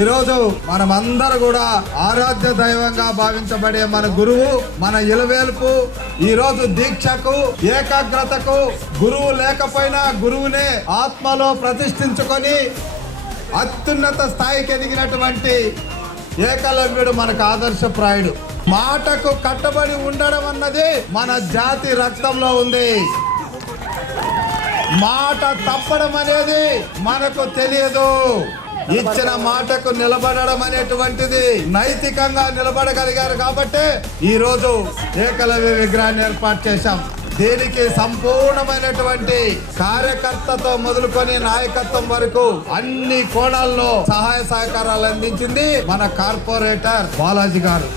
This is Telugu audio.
ఈరోజు మనమందరూ కూడా ఆరాధ్య దైవంగా భావించబడే మన గురువు, మన ఇలవేల్పు ఈరోజు దీక్షకు, ఏకాగ్రతకు గురువు లేకపోయినా గురువునే ఆత్మలో ప్రతిష్ఠించుకొని అత్యున్నత స్థాయికి ఎదిగినటువంటి ఏకలవ్యుడు మనకు ఆదర్శప్రాయుడు. మాటకు కట్టబడి ఉండడం అన్నది మన జాతి రక్తంలో ఉంది. మాట తప్పడం అనేది మనకు తెలియదు. ఇచ్చిన మాటకు నిలబడడం అనేటువంటిది నైతికంగా నిలబడగలిగారు కాబట్టి ఈ రోజు ఏకలవ్య విగ్రహాన్ని ఏర్పాటు చేశాం. దీనికి సంపూర్ణమైనటువంటి కార్యకర్తతో మొదలుకొని నాయకత్వం వరకు అన్ని కోణాల్లో సహాయ సహకారాలు అందించింది మన కార్పొరేటర్ బాలాజీ గారు.